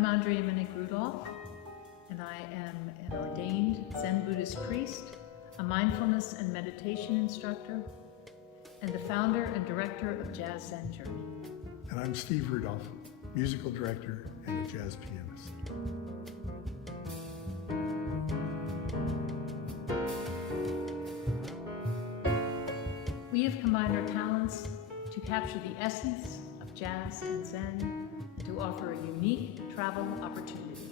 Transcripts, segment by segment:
I'm Andrea Minnick-Rudolph, and I am an ordained Zen Buddhist priest, a mindfulness and meditation instructor, and the founder and director of JazZenJourney. And I'm Steve Rudolph, musical director and a jazz pianist. We have combined our talents to capture the essence of jazz and Zen and to offer a unique travel opportunity.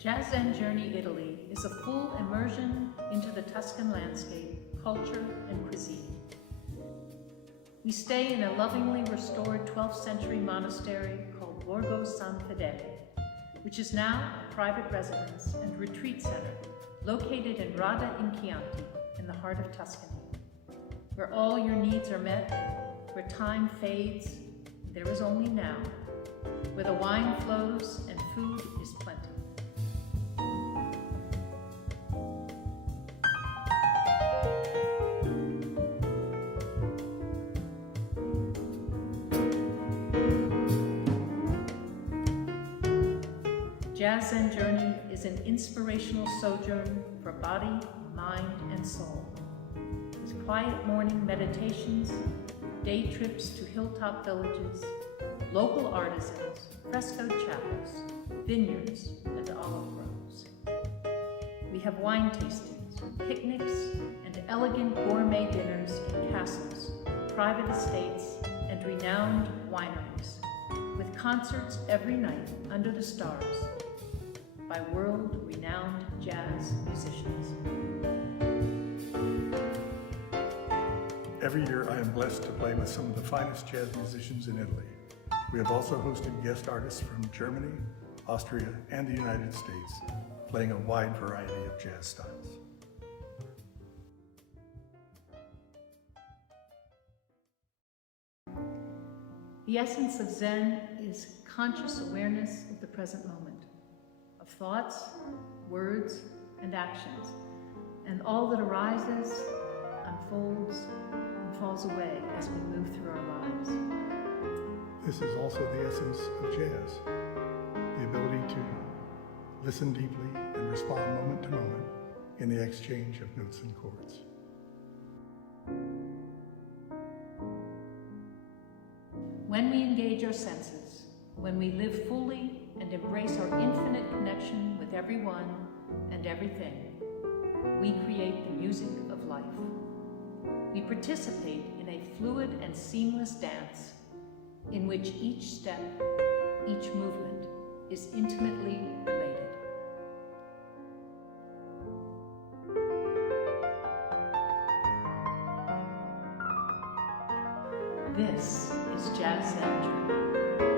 JazZenJourney Italy is a full immersion into the Tuscan landscape, culture, and cuisine. We stay in a lovingly restored 12th century monastery called Borgo San Fede, which is now a private residence and retreat center located in Radda in Chianti, in the heart of Tuscany, where all your needs are met, where time fades, there is only now, where the wine flows and food is plenty. JazZenJourney is an inspirational sojourn for body, mind, and soul. With quiet morning meditations, day trips to hilltop villages, local artisans, frescoed chapels, vineyards, and olive groves. We have wine tastings, picnics, and elegant gourmet dinners in castles, private estates, and renowned wineries, with concerts every night under the stars by world-renowned jazz musicians. Every year I am blessed to play with some of the finest jazz musicians in Italy. We have also hosted guest artists from Germany, Austria, and the United States, playing a wide variety of jazz styles. The essence of Zen is conscious awareness of the present moment, of thoughts, words, and actions, and all that arises, unfolds, and falls away as we move through our lives. This is also the essence of jazz, the ability to listen deeply and respond moment to moment in the exchange of notes and chords. When we engage our senses, when we live fully and embrace our infinite connection with everyone and everything, we create the music of life. We participate in a fluid and seamless dance in which each step, each movement is intimately related. This is JazZenJourney.